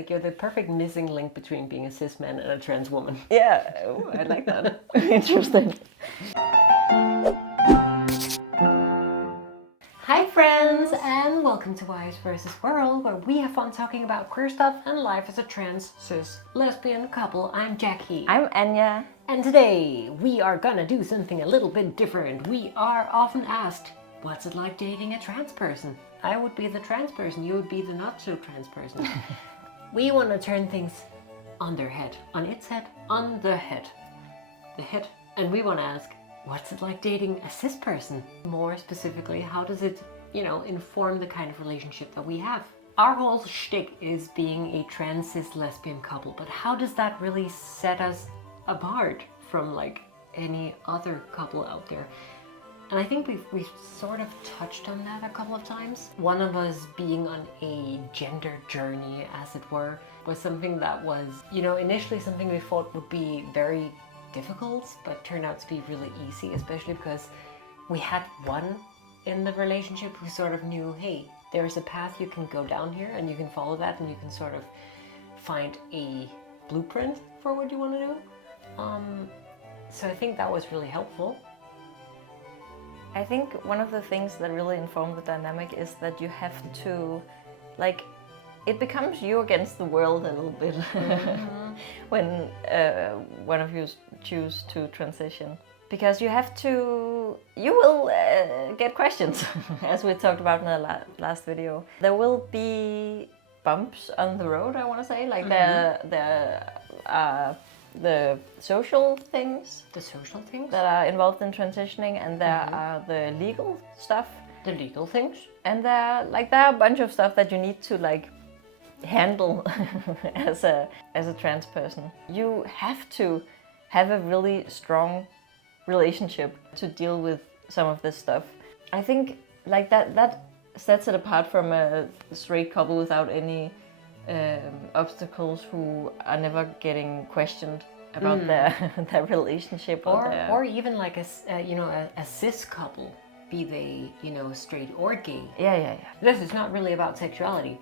Like you're the perfect missing link between being a cis man and a trans woman. Yeah, ooh, I like that. Interesting. Hi friends, and welcome to Wives vs. World, where we have fun talking about queer stuff and life as a trans, cis, lesbian couple. I'm Jackie. I'm Anya. And today, we are gonna do something a little bit different. We are often asked, what's it like dating a trans person? I would be the trans person, you would be the not so trans person. We want to turn things on their head, on its head, on the head. The head. And we want to ask, what's it like dating a cis person? More specifically, how does it, inform the kind of relationship that we have? Our whole shtick is being a trans cis lesbian couple, but how does that really set us apart from like any other couple out there? And I think we've sort of touched on that a couple of times. One of us being on a gender journey, as it were, was something that was, initially something we thought would be very difficult, but turned out to be really easy, especially because we had one in the relationship who sort of knew, hey, there's a path you can go down here and you can follow that and you can sort of find a blueprint for what you want to do. So I think that was really helpful. I think one of the things that really inform the dynamic is that you have to, it becomes you against the world a little bit when one of you choose to transition. Because you will get questions, as we talked about in the last video. There will be bumps on the road, I want to say, like the social things. The social things? That are involved in transitioning, and there are the legal stuff. The legal things? And there are a bunch of stuff that you need to handle as a trans person. You have to have a really strong relationship to deal with some of this stuff. I think that sets it apart from a straight couple without any obstacles, who are never getting questioned about their relationship or even like a cis couple, be they straight or gay. Yeah. This is not really about sexuality.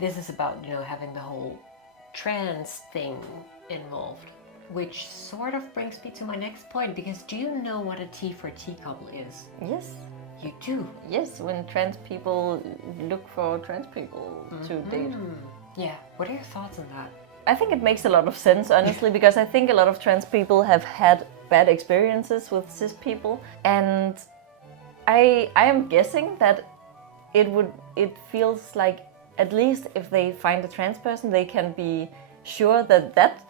This is about having the whole trans thing involved, which sort of brings me to my next point, because do you know what a T for T couple is? Yes. You do? Yes, when trans people look for trans people to date. Yeah, what are your thoughts on that? I think it makes a lot of sense, honestly, because I think a lot of trans people have had bad experiences with cis people, and I am guessing that it feels like, at least if they find a trans person, they can be sure that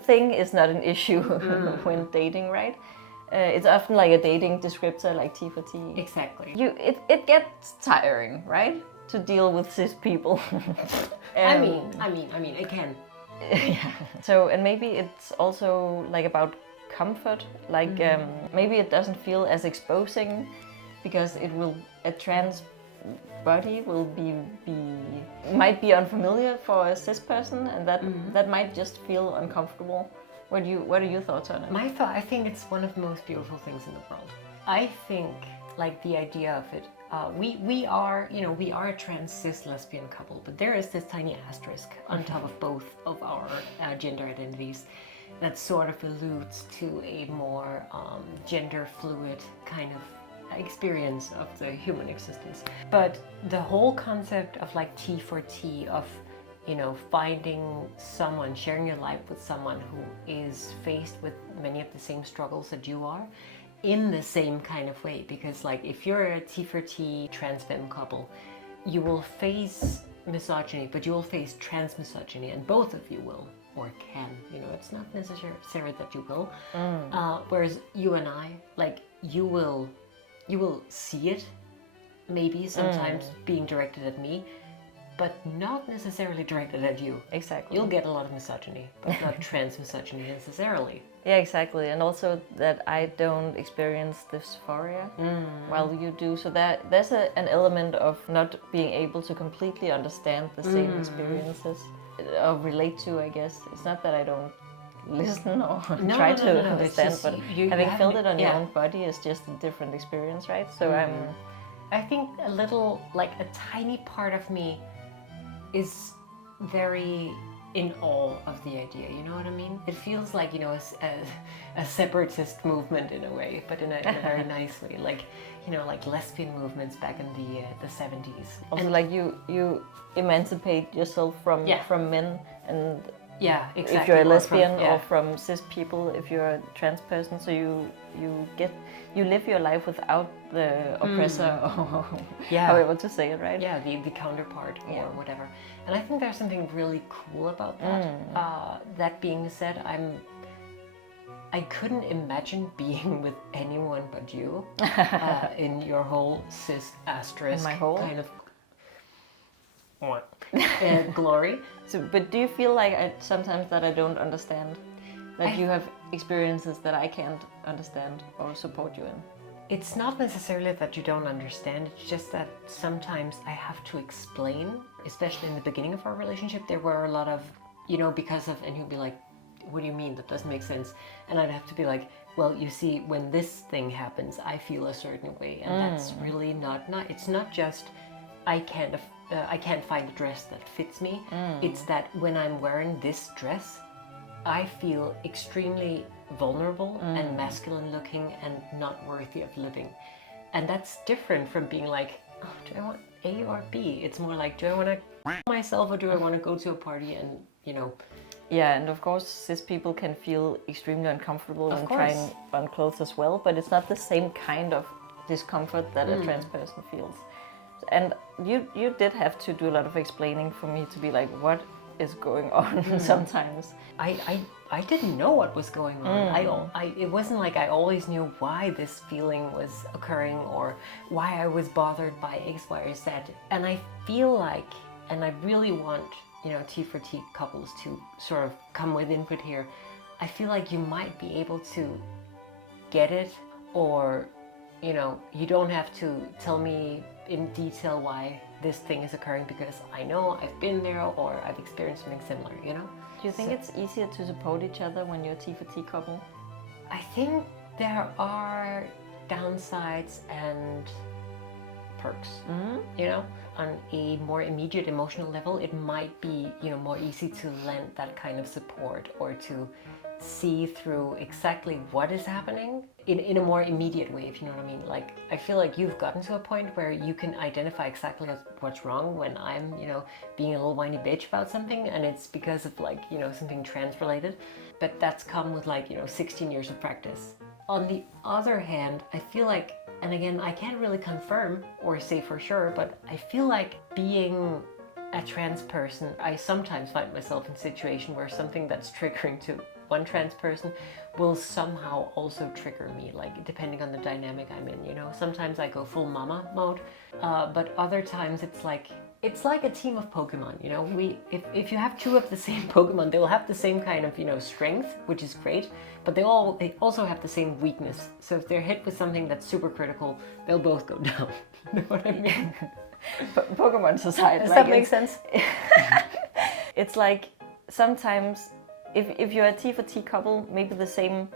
thing is not an issue when dating, right? It's often like a dating descriptor, like T for T. Exactly. It gets tiring, right? To deal with cis people. I mean, it can. Yeah. So, and maybe it's also about comfort. Maybe it doesn't feel as exposing, because a trans body might be unfamiliar for a cis person, and that might just feel uncomfortable. What are your thoughts on it? I think it's one of the most beautiful things in the world. I think the idea of it. We are a trans cis lesbian couple, but there is this tiny asterisk on top of both of our gender identities that sort of alludes to a more gender fluid kind of experience of the human existence. But the whole concept of T for T, of finding someone, sharing your life with someone who is faced with many of the same struggles that you are, in the same kind of way. Because if you're a T for T trans femme couple, you will face misogyny, but you will face trans misogyny, and both of you will, or can. It's not necessary that you will. Whereas you and I, you will see it, maybe sometimes being directed at me, but not necessarily directed at you. Exactly. You'll get a lot of misogyny, but not trans misogyny necessarily. Yeah, exactly. And also that I don't experience dysphoria while you do. So there's an element of not being able to completely understand the same experiences, or relate to, I guess. It's not that I don't listen or try to understand, just, but having felt it on your own body is just a different experience, right? So I think a tiny part of me is very in awe of the idea, you know what I mean? It feels like, you know, a separatist movement in a way, but in a very nice way, like, you know, like lesbian movements back in the 70s. Also, like you emancipate yourself from men, and yeah, exactly. if you're a lesbian or from cis people, if you're a trans person, so you live your life without the oppressor, or however to say it, right? Yeah, the counterpart or whatever. And I think there's something really cool about that. That being said, I couldn't imagine being with anyone but you in your whole cis asterisk kind of glory. So, but do you feel like sometimes that I don't understand? That you have experiences that I can't understand or support you in? It's not necessarily that you don't understand, it's just that sometimes I have to explain, especially in the beginning of our relationship, there were a lot of, you know, because of, and he'll be like, what do you mean? That doesn't make sense. And I'd have to be like, well, you see, when this thing happens, I feel a certain way. And that's really not, it's not just, I can't find a dress that fits me. It's that when I'm wearing this dress, I feel extremely vulnerable and masculine looking and not worthy of living. And that's different from being like, oh, do I want A or B? It's more like, do I want to myself or do I want to go to a party and, you know. Yeah, and of course cis people can feel extremely uncomfortable when trying on clothes as well, but it's not the same kind of discomfort that a trans person feels. And you did have to do a lot of explaining for me to be like, what is going on sometimes. I didn't know what was going on. It wasn't like I always knew why this feeling was occurring or why I was bothered by X, Y, or Z. And I feel like, and I really want, you know, T for T couples to sort of come with input here. I feel like you might be able to get it, or, you know, you don't have to tell me in detail why this thing is occurring because I know I've been there or I've experienced something similar, you know? Do you think it's easier to support each other when you're a T for T couple? I think there are downsides and perks, you know? On a more immediate emotional level, it might be, you know, more easy to lend that kind of support or to see through exactly what is happening in a more immediate way, if you know what I mean. Like, I feel like you've gotten to a point where you can identify exactly what's wrong when I'm, you know, being a little whiny bitch about something, and it's because of, like, you know, something trans related. But that's come with, like, you know, 16 years of practice. On the other hand, I feel like, and again, I can't really confirm or say for sure, but I feel like being a trans person, I sometimes find myself in a situation where something that's triggering to one trans person will somehow also trigger me, like depending on the dynamic I'm in, you know. Sometimes I go full mama mode, but other times it's like a team of Pokemon, you know. If you have two of the same Pokemon, they will have the same kind of, you know, strength, which is great, but they also have the same weakness. So if they're hit with something that's super critical, they'll both go down. You know what I mean? Pokemon society. Does that make sense? It's like sometimes if you're a T for T couple, maybe the same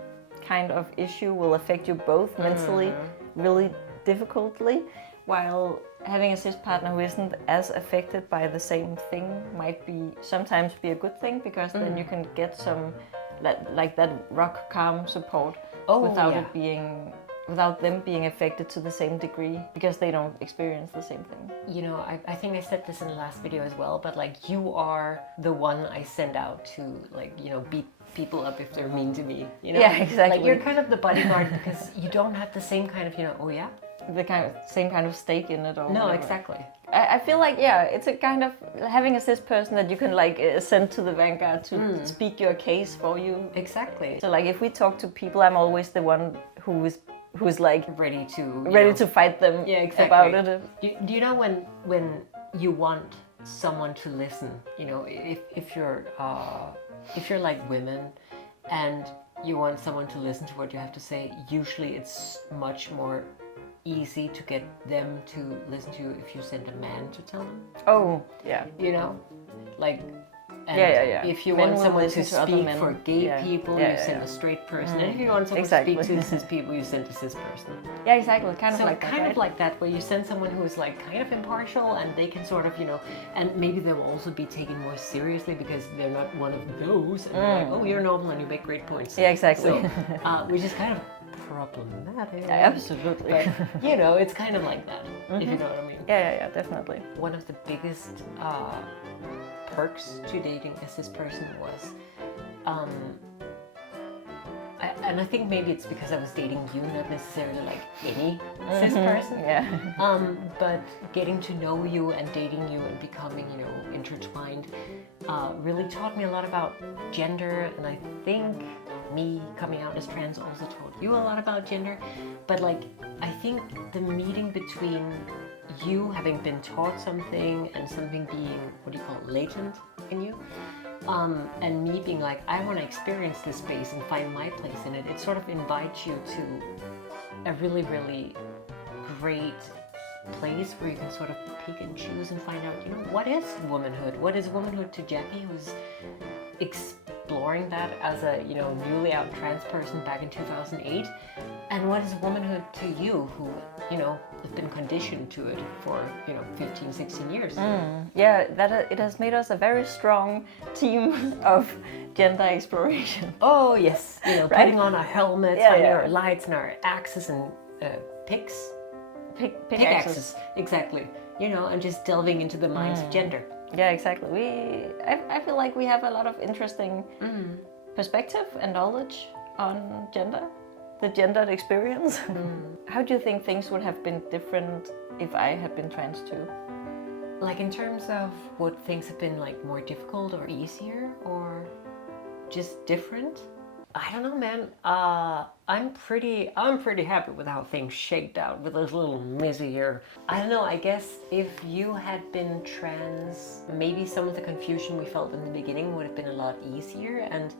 kind of issue will affect you both mentally really difficultly, while having a cis partner who isn't as affected by the same thing might sometimes be a good thing, because then you can get some like that rock calm support without them being affected to the same degree, because they don't experience the same thing. You know, I think I said this in the last video as well, but like, you are the one I send out to, like, you know, beat people up if they're mean to me, you know? Yeah, exactly. Like, you're kind of the bodyguard because you don't have the same kind of, you know, oh yeah? The same kind of stake in it or no, whatever. exactly. I feel like, yeah, it's a kind of having a cis person that you can like send to the vanguard to speak your case for you. Exactly. So like, if we talk to people, I'm always the one who's like ready to fight them about it. Do you know when you want someone to listen, you know, if you're like women and you want someone to listen to what you have to say, usually it's much more easy to get them to listen to you if you send a man to tell them. Oh, yeah. You know, like, And if you Men want will someone to listen to other speak men. for gay Yeah. people, Yeah, you send yeah. a straight person. And if you want someone Exactly. to speak to cis people, you send a cis person. Yeah, exactly. Kind of So like that, kind right? of like that, where you send someone who is like kind of impartial, and they can sort of, and maybe they will also be taken more seriously because they're not one of those. And you're like, oh, you're normal and you make great points. Yeah, exactly. So, which is kind of problematic. Yeah, absolutely. But, it's kind of like that, if you know what I mean. Yeah, definitely. One of the biggest perks to dating a cis person was, and I think maybe it's because I was dating you, not necessarily like any cis person. Yeah. But getting to know you and dating you and becoming, intertwined, really taught me a lot about gender. And I think me coming out as trans also taught you a lot about gender. But like, I think the meeting between you having been taught something and something being, latent in you, and me being like, I want to experience this space and find my place in it. It sort of invites you to a really, really great place where you can sort of pick and choose and find out, what is womanhood? What is womanhood to Jackie, who's exploring that as a, newly out trans person back in 2008? And what is womanhood to you, who, have been conditioned to it for, 15, 16 years? Yeah, it has made us a very strong team of gender exploration. Oh, yes. Right? Putting on our helmets, Yeah, finding yeah. our lights and our axes and picks. Pickaxes, exactly. And just delving into the minds of gender. Yeah, exactly. I feel like we have a lot of interesting perspective and knowledge on gender, the gendered experience. How do you think things would have been different if I had been trans too? Like in terms of would things have been like more difficult or easier or just different? I don't know, man. I'm pretty happy with how things shaked out with this little Missy here. I don't know, I guess if you had been trans, maybe some of the confusion we felt in the beginning would have been a lot easier. And,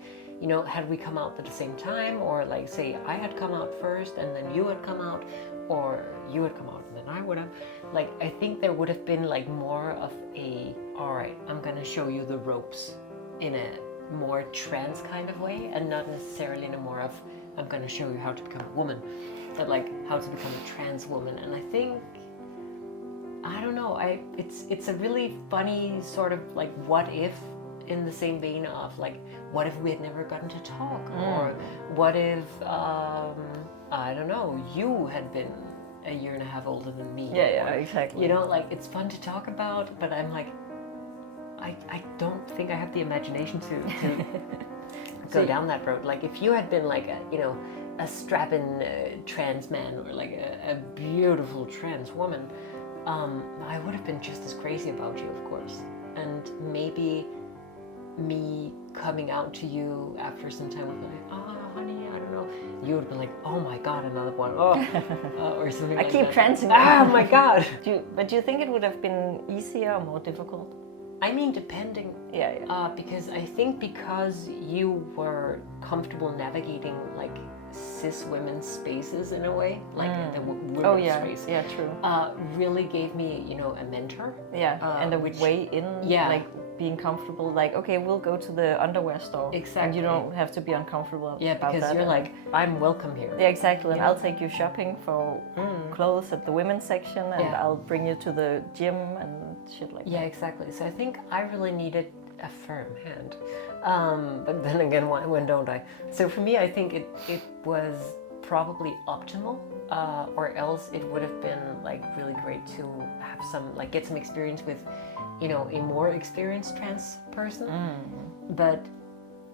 had we come out at the same time, or like say I had come out first and then you had come out, or you had come out and then I would have, like, I think there would have been like more of a, all right, I'm gonna show you the ropes in a more trans kind of way, and not necessarily in a more of, I'm going to show you how to become a woman, but like how to become a trans woman. And I think, I don't know, it's a really funny sort of like what if, in the same vein of like, what if we had never gotten to talk, or what if I don't know, you had been a year and a half older than me. Yeah, exactly. Like it's fun to talk about, but I'm like, I don't think I have the imagination to go down that road. Like if you had been like a strapping trans man, or like a beautiful trans woman, I would have been just as crazy about you, of course. And maybe me coming out to you after some time would be like, oh honey, I don't know. You would be like, oh my god, another one. Or something I like keep that. transing. Oh my god. But do you think it would have been easier or more difficult? I mean, depending. Yeah. Because I think because you were comfortable navigating like cis women's spaces in a way, like the women's space. Yeah, true. Really gave me, a mentor. Yeah, and a way in, yeah. like being comfortable, like, okay, we'll go to the underwear store. Exactly. And you don't have to be uncomfortable about because that. You're like, I'm welcome here. Yeah, exactly. And I'll take you shopping for clothes at the women's section, and I'll bring you to the gym and shit like that. Yeah, exactly. So I think I really needed a firm hand. But then again, when don't I? So for me, I think it was probably optimal, or else it would have been like really great to have some, like get some experience with, a more experienced trans person. But,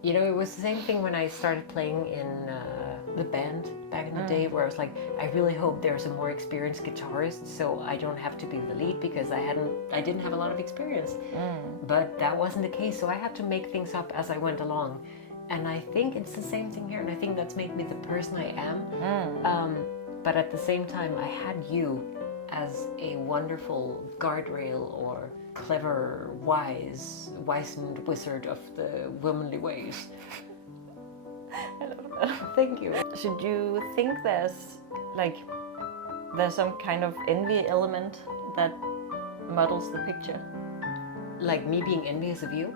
it was the same thing when I started playing in the band back in the day, where I was like, I really hope there's a more experienced guitarist, so I don't have to be the lead, because I didn't have a lot of experience. But that wasn't the case, so I had to make things up as I went along. And I think it's the same thing here, and I think that's made me the person I am. But at the same time, I had you as a wonderful guardrail, or clever, wizened wizard of the womanly ways. I love that. Thank you. Should you think there's some kind of envy element that models the picture? Like me being envious of you?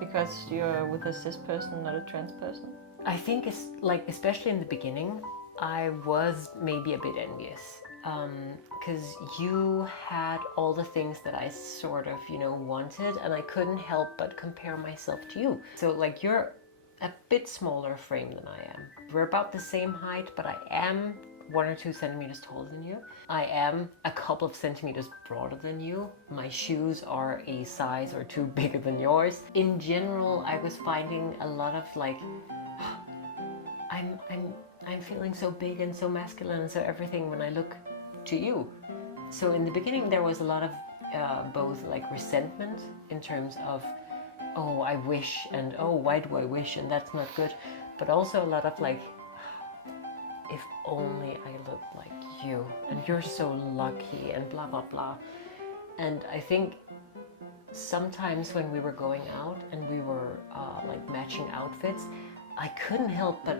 because you're with a cis person, not a trans person? I think it's like, especially in the beginning, I was maybe a bit envious. Because you had all the things that I sort of, wanted, and I couldn't help but compare myself to you. So like, you're a bit smaller frame than I am. We're about the same height, but I am 1 or 2 centimeters taller than you. I am a couple of centimeters broader than you. My shoes are a size or 2 bigger than yours. In general, I was finding a lot of like, I'm feeling so big and so masculine and so everything when I look to you. So in the beginning there was a lot of both like resentment in terms of, oh, I wish, and oh, why do I wish, and that's not good. But also a lot of like, if only I looked like you, and you're so lucky, and blah blah blah. And I think sometimes when we were going out and we were like matching outfits, I couldn't help but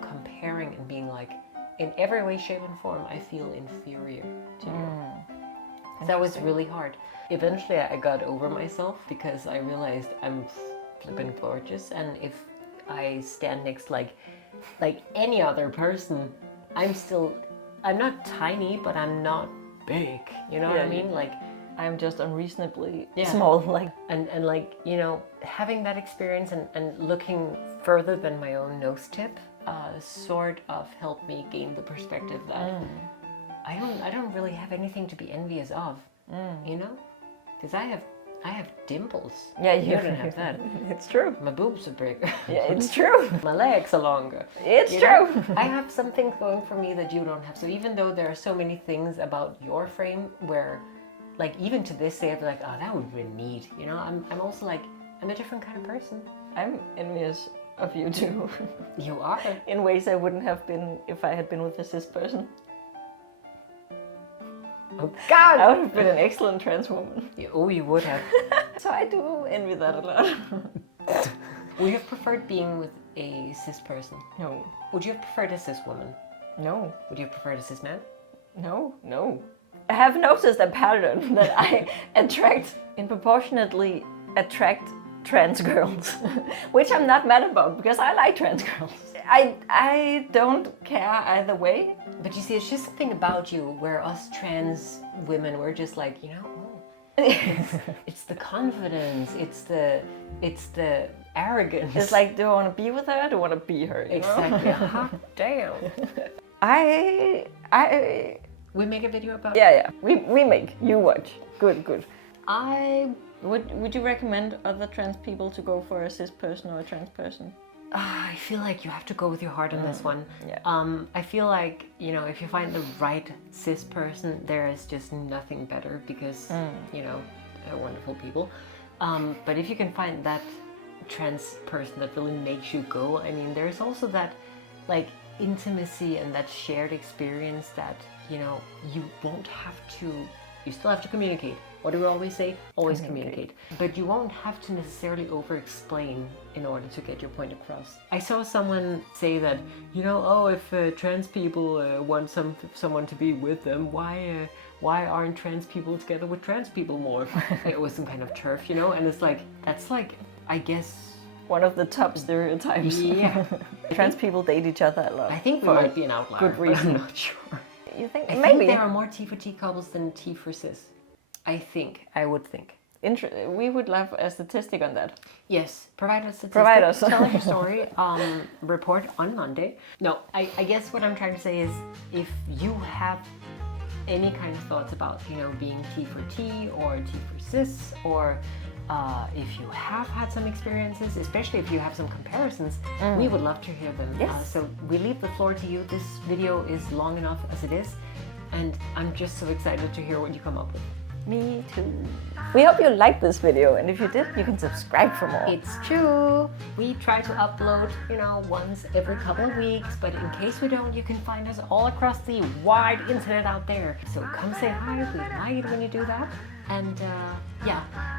comparing and being like, in every way, shape and form, I feel inferior to you. That was really hard. Eventually I got over myself because I realized I'm flippin' gorgeous, and if I stand next like any other person, I'm not tiny, but I'm not big. You know what I mean? Like, I'm just unreasonably small. Like, and like, having that experience and looking further than my own nose tip sort of helped me gain the perspective that I don't really have anything to be envious of, because I have dimples. Yeah, you don't have that. It's true. My boobs are bigger. Yeah, it's true. My legs are longer. It's true. I have some things going for me that you don't have. So even though there are so many things about your frame where, like, even to this day, I'd be like, oh, that would be neat. I'm also like, I'm a different kind of person. I'm envious of you too. You are. In ways I wouldn't have been if I had been with a cis person. Oh God! I would have been an excellent trans woman. You would have. So I do envy that a lot. Would you have preferred being with a cis person? No. Would you have preferred a cis woman? No. Would you have preferred a cis man? No. I have noticed a pattern that I proportionately attract trans girls, which I'm not mad about because I like trans girls. I don't care either way. But you see, it's just something about you where us trans women, we're just like, it's the confidence, it's the arrogance. It's like, do I want to be with her? Do I want to be her? Exactly. Hot damn. We make a video about it? Yeah. We make. You watch. Good. Would you recommend other trans people to go for a cis person or a trans person? I feel like you have to go with your heart on this one. Yeah. I feel like, if you find the right cis person, there is just nothing better because, they're wonderful people. But if you can find that trans person that really makes you go, I mean, there's also that, like, intimacy and that shared experience that, you won't have to, you still have to communicate. What do we always say? Always communicate. But you won't have to necessarily over-explain in order to get your point across. I saw someone say that, if trans people want someone to be with them, why aren't trans people together with trans people more? It was some kind of turf, and it's like, that's like, I guess, one of the top stereotypes. Yeah. Trans people date each other a lot. I think we might be an outlier, good reason. but I'm not sure. You think? I Maybe. think there are more T for T couples than T for cis. I would think. We would love a statistic on that. Yes, provide us statistics. Provide us. Tell us your story. Report on Monday. No, I guess what I'm trying to say is, if you have any kind of thoughts about, being T for T or T for cis, or if you have had some experiences, especially if you have some comparisons, we would love to hear them. Yes. So we leave the floor to you. This video is long enough as it is, and I'm just so excited to hear what you come up with. Me too. We hope you liked this video, and if you did, you can subscribe for more. It's true. We try to upload, once every couple of weeks, but in case we don't, you can find us all across the wide internet out there. So come say hi. We like it when you do that. And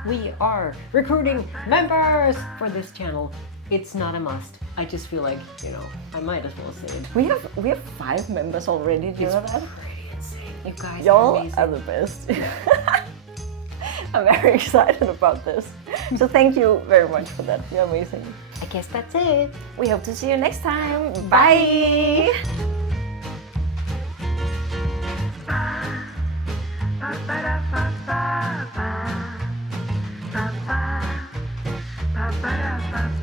we are recruiting members for this channel. It's not a must. I just feel like, I might as well say it. We have 5 members already. Do you know that? Pretty insane. You guys Y'all are amazing. are the best. I'm very excited about this. So thank you very much for that. You're amazing. I guess that's it. We hope to see you next time. Bye. Ba-ba-da-ba-ba-ba. Ba-ba. Ba-ba-da-ba-ba.